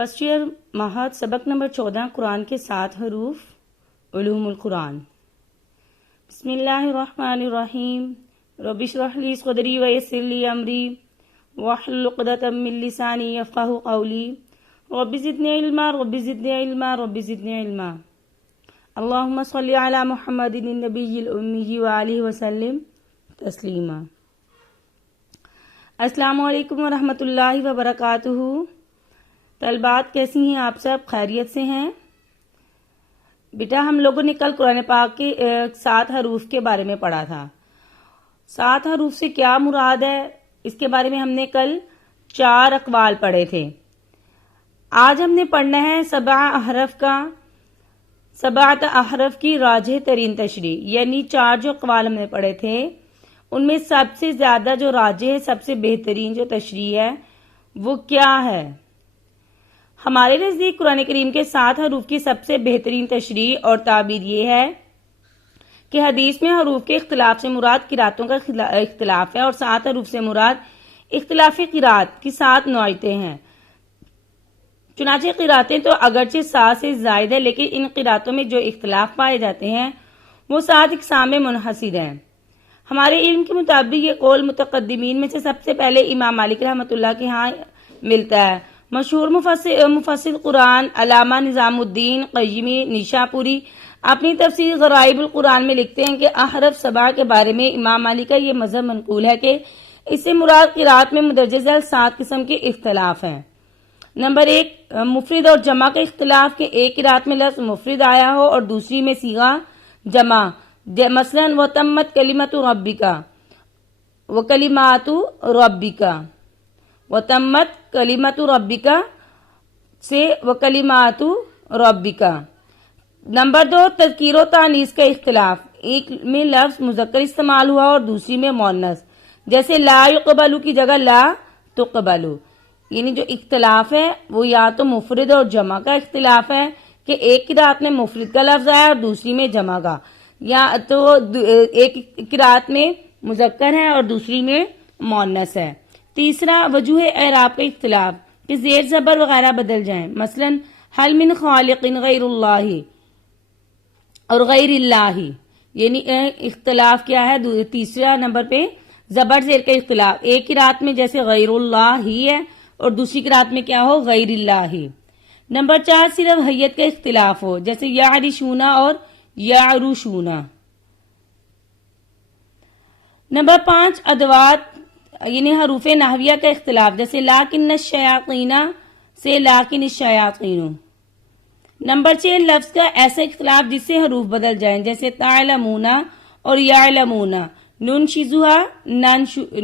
First year ماہد سبق number 14 قرآن کے 7 حروف علوم القرآن۔ بسم اللہ الرحمن الرحیم۔ رب اشرح لی صدری ویسر لی امری واحلل عقدۃ من لسانی یفقہوا قولی رب زدنی علما رب زدنی علما رب زدنی علما۔ اللہم صلی علی محمد النبی الامی وآلہ وسلم تسلیما۔ السلام علیکم ورحمۃ اللہ وبرکاتہ۔ طلبات کیسی ہیں آپ سب؟ خیریت سے ہیں؟ بیٹا ہم لوگوں نے کل قرآن پاک کے 7 حروف کے بارے میں پڑھا تھا۔ 7 حروف سے کیا مراد ہے اس کے بارے میں ہم نے کل 4 اقوال پڑھے تھے۔ آج ہم نے پڑھنا ہے 7 احرف کی راجح ترین تشریح، یعنی 4 جو اقوال ہم نے پڑھے تھے ان میں سب سے زیادہ جو راجح ہے، سب سے بہترین جو تشریح ہے وہ کیا ہے؟ ہمارے نزدیک قرآن کریم کے 7 حروف کی سب سے بہترین تشریح اور تعبیر یہ ہے کہ حدیث میں حروف کے اختلاف سے مراد قراتوں کا اختلاف ہے، اور 7 حروف سے مراد اختلاف قرات کی 7 نوعیتیں ہیں۔ چنانچہ قراتیں تو اگرچہ 7 سے زائد ہے، لیکن ان قراتوں میں جو اختلاف پائے جاتے ہیں وہ 7 اقسام میں منحصر ہیں۔ ہمارے علم کے مطابق یہ قول متقدمین میں سے سب سے پہلے امام مالک رحمۃ اللہ کے ہاں ملتا ہے۔ مشہور مفسر قرآن علامہ نظام الدین قیمی نیشاپوری اپنی تفسیر غرائب القرآن میں لکھتے ہیں کہ احرف 7 کے بارے میں امام مالک کا یہ مذہب منقول ہے کہ اس سے مراد قرات میں مندرجہ ذیل 7 قسم کے اختلاف ہیں۔ نمبر 1، مفرد اور جمع کا اختلاف، کہ ایک قرات میں لفظ مفرد آیا ہو اور دوسری میں صیغہ جمع، مثلا وَتَمَّتْ كَلِمَةُ رَبِّكَ وَكَلِمَاتُ رَبِّكَ، وَتَمَّتْ کلمۃ ربک سے وکلمات ربک۔ نمبر 2، تذکیر و تانیث کا اختلاف، ایک میں لفظ مذکر استعمال ہوا اور دوسری میں مؤنث، جیسے لا یقبل کی جگہ لا تقبل۔ یعنی جو اختلاف ہے وہ یا تو مفرد اور جمع کا اختلاف ہے کہ ایک قرات میں مفرد کا لفظ آیا اور دوسری میں جمع کا، یا تو ایک قرات میں مذکر ہے اور دوسری میں مؤنث ہے۔ تیسرا، وجوہ اعراب کا اختلاف، کہ زیر زبر وغیرہ بدل جائیں، مثلا حل من خالق غیر اللہ اور غیر اللہ، یعنی اختلاف کیا ہے؟ تیسرا نمبر پہ زبر زیر کا اختلاف، ایک قرات میں جیسے غیر اللہ ہی ہے اور دوسری قرات میں کیا ہو؟ غیر اللہ ہی۔ نمبر 4، صرف حیت کا اختلاف ہو، جیسے یعرشون اور یعرشون۔ نمبر 5، ادوات یعنی حروف نحویہ کا اختلاف، جیسے لاکن الشیاطین سے لاکن الشیاطین۔ نمبر 6، لفظ کا ایسا اختلاف جس سے حروف بدل جائیں، جیسے تعلمون اور یعلمون، ننشزها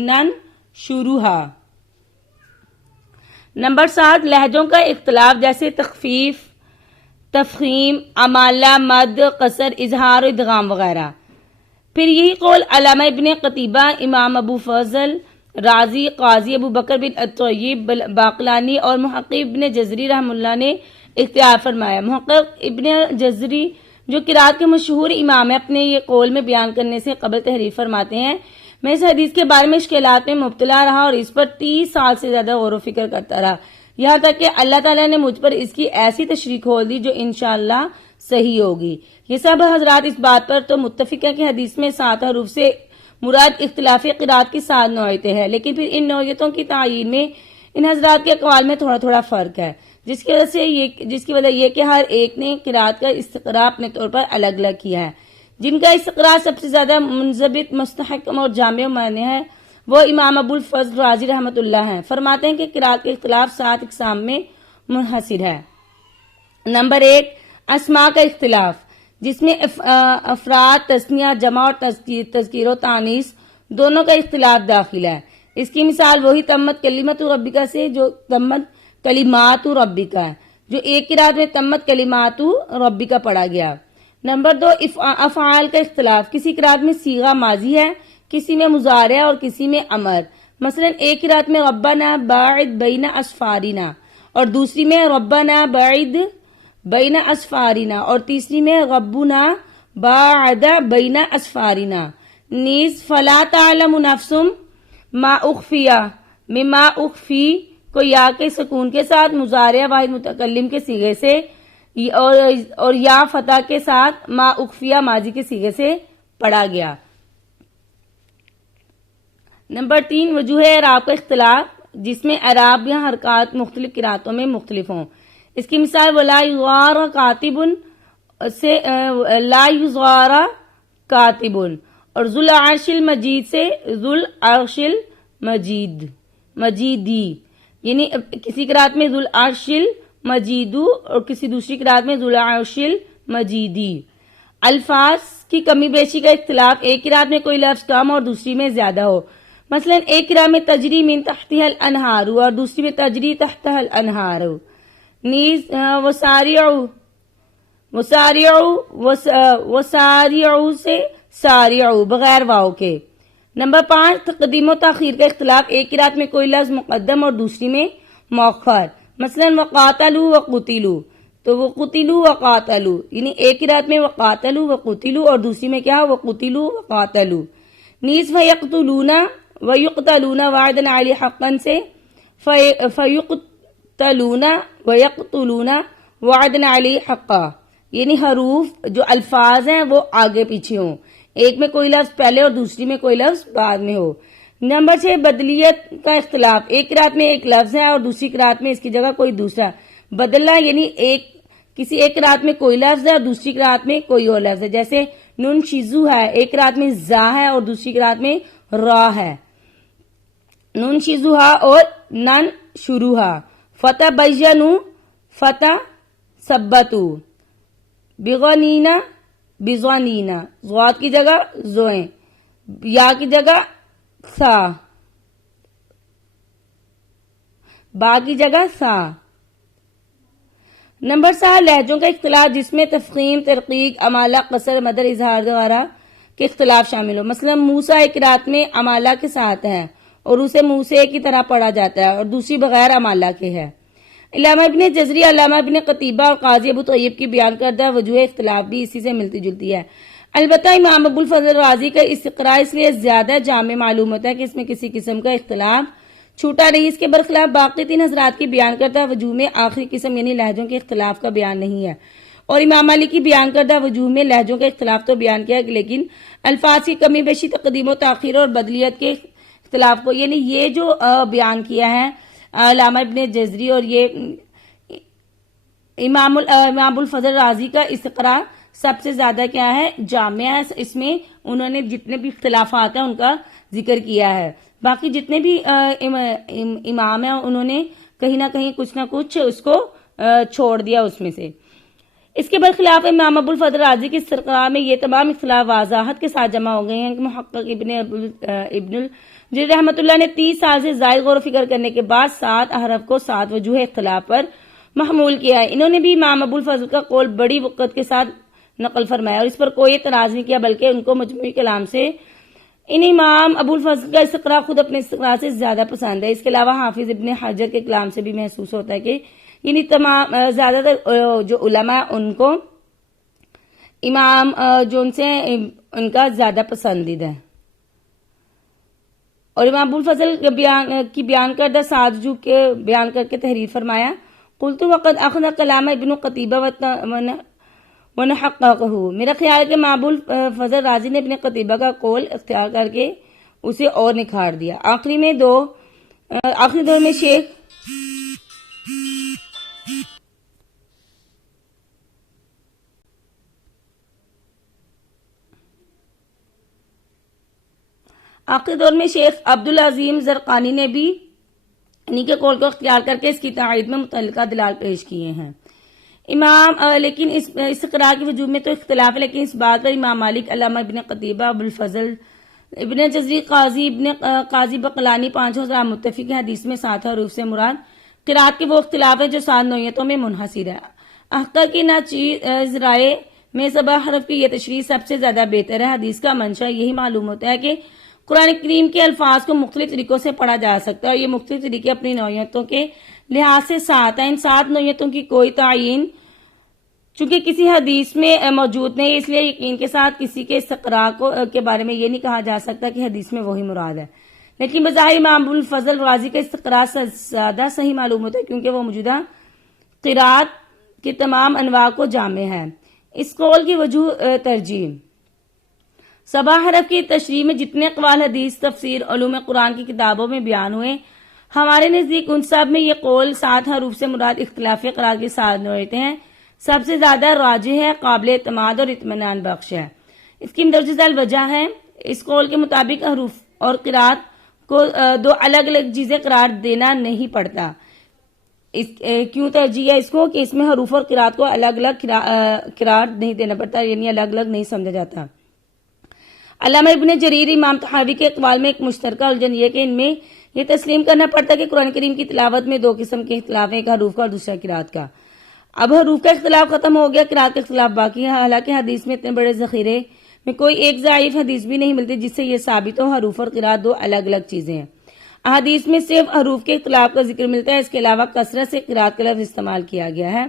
ننشرها۔ نمبر 7، لہجوں کا اختلاف، جیسے تخفیف، تفخیم، امالہ، مد، قصر، اظہار و ادغام وغیرہ۔ پھر یہی قول علامہ ابن قتیبہ، امام ابو فضل رازی، قاضی ابو بکر بن الطیب باقلانی اور محقق ابن جزری رحم اللہ نے اختیار فرمایا۔ محقق ابن جزری جو قرات کے مشہور امام ہیں، اپنے یہ قول میں بیان کرنے سے قبل تحریر فرماتے ہیں، میں اس حدیث کے بارے میں اشکالات میں مبتلا رہا اور اس پر 30 سال سے زیادہ غور و فکر کرتا رہا، یہاں تک کہ اللہ تعالیٰ نے مجھ پر اس کی ایسی تشریح کھول دی جو انشاءاللہ صحیح ہوگی۔ یہ سب حضرات اس بات پر تو متفق ہے کہ حدیث میں 7 حروف سے مراد اختلاف قرات کی 7 نوعیتیں ہیں، لیکن پھر ان نوعیتوں کی تعیین میں ان حضرات کے اقوال میں تھوڑا تھوڑا فرق ہے، جس کی وجہ یہ کہ ہر ایک نے قرات کا استقراء اپنے طور پر الگ الگ کیا ہے۔ جن کا استقراء سب سے زیادہ منضبط، مستحکم اور جامع معنی ہے وہ امام ابو الفضل رازی رحمۃ اللہ ہیں۔ فرماتے ہیں کہ قرات کے اختلاف 7 اقسام میں منحصر ہے۔ نمبر 1، اسماء کا اختلاف، جس میں افراد، تثنیہ، جمع اور تذکیر و تانیث دونوں کا اختلاف داخل ہے۔ اس کی مثال وہی تمت کلمۃ ربک سے جو تمت کلمات ربک ہے، جو ایک قرات میں تمت کلمات ربک پڑھا گیا۔ نمبر 2، افعال کا اختلاف، کسی قرات میں صیغہ ماضی ہے، کسی میں مضارع اور کسی میں امر، مثلا ایک قرات میں ربنا باعد بین اسفارنا اور دوسری میں ربنا باعد بین اسفارنا اور تیسری میں ربنا باعد بین اسفارنا۔ نیز فلا تعلم نفس ما اخفی مما اخفی کو یا کے سکون کے ساتھ مضارع واحد متکلم کے صیغے سے اور یا فتح کے ساتھ ما اخفیہ ماضی کے صیغے سے پڑھا گیا۔ نمبر 3 وجوہ اعراب کا اختلاف جس میں اعراب یا حرکات مختلف قراتوں میں مختلف ہوں۔ اس کی مثال ولا یغار کاتب سے لا یغار کاتب اور ذو العرش المجید سے ذو العرش مجیدی، یعنی کسی قرات میں ذو العرش المجیدو اور کسی دوسری قرات میں ذو العرش المجیدی۔ الفاظ کی کمی بیشی کا اختلاف ایک قرات میں کوئی لفظ کم اور دوسری میں زیادہ ہو، مثلا ایک قرات میں تجری من تحتها الانہار اور دوسری میں تجری تحتها الانہار۔ نیز وساریعو سے ساریعو بغیر واو کے۔ نمبر 5 تقدیم و تاخیر کا اختلاف ایک قرات میں کوئی لفظ مقدم اور دوسری میں مؤخر، مثلا وقاتلوا وقتلوا تو وقتلوا وقاتلوا، یعنی ایک قرات میں وقاتلوا وقتلوا اور دوسری میں کیا وقتلوا وقاتلوا۔ نیز فیقتلون ویقتلون وعدا علی حقا سے فیقتلون ویقتلون وعدا علی حقا، یعنی حروف جو الفاظ ہیں وہ آگے پیچھے ہوں، ایک میں کوئی لفظ پہلے اور دوسری میں کوئی لفظ بعد میں ہو۔ نمبر 6 بدلیت کا اختلاف ایک قرات میں ایک لفظ ہے اور دوسری قرات میں اس کی جگہ کوئی دوسرا بدلنا، یعنی کسی ایک قرات میں کوئی لفظ ہے اور دوسری قرات میں کوئی اور لفظ ہے، جیسے نون شیزو ہے ایک قرات میں زا ہے اور دوسری قرات میں را ہے، نون شیزوہا اور نن شروہا۔ فتح بینو فتح ثبتو، بغنینا بغنینا، ضاد کی جگہ زوئیں، یا کی جگہ سا، با کی جگہ سا۔ نمبر 7 لہجوں کا اختلاف جس میں تفخیم، ترقیق، امالہ، قصر، مدر، اظہار وغیرہ کے اختلاف شامل ہو، مثلا موسیٰ ایک قرات میں امالہ کے ساتھ ہے اور اسے موسیٰ کی طرح پڑھا جاتا ہے اور دوسری بغیر امالہ کے ہے۔ علامہ ابن جزری، علامہ ابن قتیبہ اور قاضی ابو طیب کی بیان کردہ وجوہ اختلاف بھی اسی سے ملتی جلتی ہے۔ البتہ امام ابو الفضل رازی کا استقراء اس لیے زیادہ جامع معلوم ہوتا ہے کہ اس میں کسی قسم کا اختلاف چھوٹا نہیں، اس کے برخلاف باقی 3 حضرات کی بیان کردہ وجوہ میں آخری قسم یعنی لہجوں کے اختلاف کا بیان نہیں ہے، اور امام علی کی بیان کردہ وجوہ میں لہجوں کا اختلاف تو بیان کیا لیکن الفاظ کی کمی بیشی، تقدیم و تاخیر اور بدلیت کے اختلاف کو، یعنی یہ جو بیان کیا ہے علامہ ابن جزری اور یہ امام ابو الفضل رازی کا استقراء سب سے زیادہ کیا ہے جامع ہے، اس میں انہوں نے جتنے بھی اختلافات ہیں ان کا ذکر کیا ہے، باقی جتنے بھی امام ہیں انہوں نے کہیں نہ کہیں کچھ نہ کچھ اس کو چھوڑ دیا اس میں سے۔ اس کے برخلاف امام ابو الفضل رازی کی استقراء میں یہ تمام اختلاف وضاحت کے ساتھ جمع ہو گئے ہیں کہ محقق ابن الجزری رحمۃ اللہ نے 30 سال سے زائد غور و فکر کرنے کے بعد 7 احرف کو 7 وجوہ اختلاف پر محمول کیا ہے۔ انہوں نے بھی امام ابو الفضل کا قول بڑی وقت کے ساتھ نقل فرمایا اور اس پر کوئی اعتراض نہیں کیا، بلکہ ان کو مجموعی کلام سے ان امام ابو الفضل کا استقراء خود اپنے استقراء سے زیادہ پسند ہے۔ اس کے علاوہ حافظ ابن حجر کے کلام سے بھی محسوس ہوتا ہے کہ یعنی تمام زیادہ تر جو علماء ان کو امام جو ان سے ان کا زیادہ پسندیدہ ہے، اور امام ابو الفضل کی بیان کردہ 7 وجوہ کے بیان کر کے تحریر فرمایا قلت وقد اخذ کلام ابن قتیبہ ونحققہ، میرا خیال ہے کہ امام ابو الفضل رازی نے ابن قتیبہ کا قول اختیار کر کے اسے اور نکھار دیا۔ آخری دور میں شیخ عبدالعظیم زرقانی نے بھی انہی کے قول کو اختیار کر کے اس کی تائید میں متعلقہ دلائل پیش کیے ہیں۔ لیکن اس استقراء کی وجوہ میں تو اختلاف ہے، لیکن اس بات پر امام مالک، علامہ ابن قتیبہ، ابو الفضل ابن جزری، قاضی بقلانی 5 حضرات متفق ہیں۔ حدیث میں 7 حروف سے مراد قرات کے وہ اختلاف ہے جو 7 نوعیتوں میں منحصر ہے۔ احقاق کی ناچیز رائے میں 7 حرف کی یہ تشریح سب سے زیادہ بہتر ہے۔ حدیث کا منشا یہی معلوم ہوتا ہے کہ قرآن کریم کے الفاظ کو مختلف طریقوں سے پڑھا جا سکتا ہے اور یہ مختلف طریقے اپنی نوعیتوں کے لحاظ سے 7 ہیں۔ ان 7 نوعیتوں کی کوئی تعین چونکہ کسی حدیث میں موجود نہیں، اس لیے یقین کے ساتھ کسی کے استقراء کے بارے میں یہ نہیں کہا جا سکتا کہ حدیث میں وہی مراد ہے۔ لیکن بظاہر امام ابو الفضل رازی کا استقراء زیادہ صحیح معلوم ہوتا ہے کیونکہ وہ موجودہ قراءت کے تمام انواع کو جامع ہے۔ اس قول کی وجوہ ترجیح: سبع حرف کی تشریح میں جتنے اقوال حدیث، تفسیر، علوم قرآن کی کتابوں میں بیان ہوئے، ہمارے نزدیک ان سب میں یہ قول 7 حروف سے مراد اختلافی قرار کے ساتھ ہوتے ہیں سب سے زیادہ راجح ہے، قابل اعتماد اور اطمینان بخش ہے۔ اس کی مندرجہ ذیل وجہ ہے اس قول کے مطابق حروف اور قرات کو دو الگ الگ چیزیں قرار دینا نہیں پڑتا۔ کیوں ترجیح ہے اس کو کہ اس میں حروف اور قرات کو الگ الگ قرار نہیں دینا پڑتا، یعنی الگ الگ نہیں سمجھا جاتا۔ علامہ ابن جریر امام طحاوی کے اقوال میں ایک مشترکہ الجھن یہ کہ ان میں یہ تسلیم کرنا پڑتا کہ قرآن کریم کی تلاوت میں 2 قسم کے اختلاف ہیں، ایک حروف کا اور دوسرا قرات کا۔ اب حروف کا اختلاف ختم ہو گیا، قرات کا اختلاف باقی ہے، حالانکہ حدیث میں اتنے بڑے ذخیرے میں کوئی ایک ضعیف حدیث بھی نہیں ملتی جس سے یہ ثابت ہو حروف اور قرات 2 الگ الگ چیزیں ہیں۔ احادیث میں صرف حروف کے اختلاف کا ذکر ملتا ہے، اس کے علاوہ کثرت سے قرات کا لفظ استعمال کیا گیا ہے۔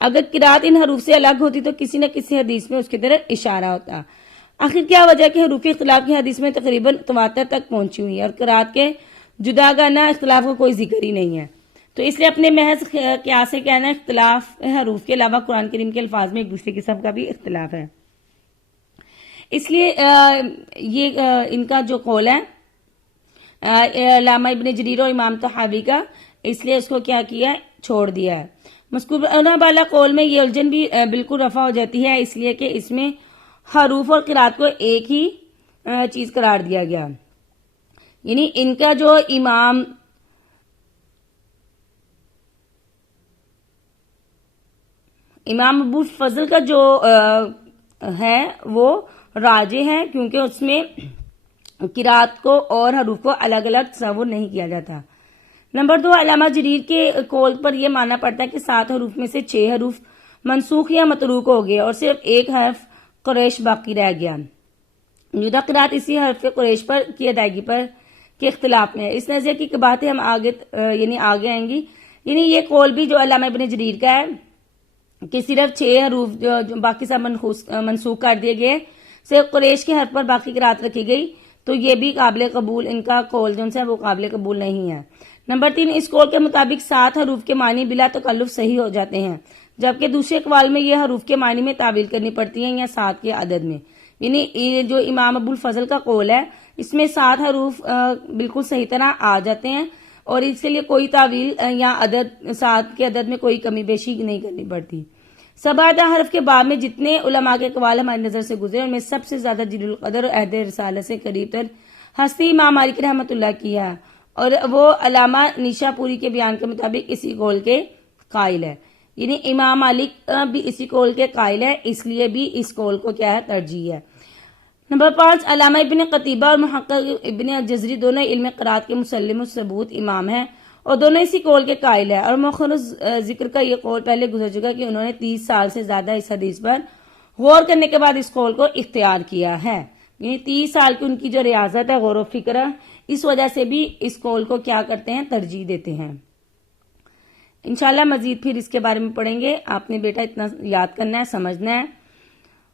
اگر قرات ان حروف سے الگ ہوتی تو کسی نہ کسی حدیث میں اس کی طرف اشارہ ہوتا۔ آخر کیا وجہ کہ حروف کے اختلاف کی حدیث میں تقریباً تواتر تک پہنچی ہوئی ہے اور قرات کے جداگانہ اختلاف کا کوئی ذکر ہی نہیں ہے، تو اس لیے اپنے محض قیاس سے کہنا اختلاف احروف کے علاوہ قرآن کریم کے الفاظ میں ایک دوسرے قسم کا بھی اختلاف ہے۔ اس لیے یہ ان کا جو قول ہے علامہ ابن جریر اور امام طحاوی کا، اس لیے اس کو کیا کیا ہے، چھوڑ دیا ہے۔ مذکورہ بالا قول میں یہ الجھن بھی بالکل رفع ہو جاتی ہے، اس لیے کہ اس میں حروف اور قرات کو ایک ہی چیز قرار دیا گیا، یعنی ان کا جو امام ابو الفضل کا جو ہے وہ راجح ہے کیونکہ اس میں قرات کو اور حروف کو الگ الگ تصور نہیں کیا جاتا۔ نمبر 2، علامہ جریر کے قول پر یہ ماننا پڑتا ہے کہ 7 حروف میں سے 6 حروف منسوخ یا متروک ہو گئے اور صرف ایک حرف قریش باقی رہ گیا۔ موجودہ قرات اسی حرف قریش پر کی ادائیگی پر کے اختلاف میں ہے۔ اس نظریے کی باتیں ہم آگے آئیں گی، یعنی یہ قول بھی جو علامہ ابن جریر کا ہے کہ صرف 6 حروف جو باقی سب منسوخ کر دیے گئے، صرف قریش کے حرف پر باقی قرات رکھی گئی، تو یہ بھی قابل قبول، ان کا قول جو ہے وہ قابل قبول نہیں ہے۔ نمبر 3، اس قول کے مطابق 7 حروف کے معنی بلا تکلف صحیح ہو جاتے ہیں، جبکہ دوسرے اقوال میں یہ حروف کے معنی میں تعویل کرنی پڑتی ہیں یا 7 کے عدد میں، یعنی جو امام ابو الفضل کا قول ہے اس میں 7 حروف بالکل صحیح طرح آ جاتے ہیں اور اس کے لیے کوئی تعویل یا عدد 7 کے عدد میں کوئی کمی بیشی نہیں کرنی پڑتی۔ 7 حرف کے باب میں جتنے علماء کے اقوال ہماری نظر سے گزرے ان میں سب سے زیادہ جلیل القدر اور عہد رسالت سے قریب تر ہستی امام مالک رحمۃ اللہ کی ہے، اور وہ علامہ نیشا پوری کے بیان کے مطابق اسی قول کے قائل ہے، یعنی امام مالک بھی اسی قول کے قائل ہے، اس لیے بھی اس قول کو کیا ہے، ترجیح ہے۔ نمبر 5، علامہ ابن قتیبہ اور محقق ابن جزری دونوں علم قرات کے مسلم الثبوت امام ہیں اور دونوں اسی قول کے قائل ہیں، اور مؤخر ذکر کا یہ قول پہلے گزر چکا کہ انہوں نے 30 سال سے زیادہ اس حدیث پر غور کرنے کے بعد اس قول کو اختیار کیا ہے، یعنی 30 سال کی ان کی جو ریاضت ہے، غور و فکر ہے، اس وجہ سے بھی اس قول کو کیا کرتے ہیں، ترجیح دیتے ہیں۔ انشاءاللہ مزید پھر اس کے بارے میں پڑھیں گے۔ آپ نے بیٹا اتنا یاد کرنا ہے، سمجھنا ہے،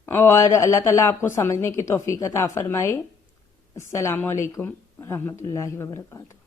اور اللہ تعالیٰ آپ کو سمجھنے کی توفیق عطا فرمائے۔ السلام علیکم ورحمۃ اللہ وبرکاتہ۔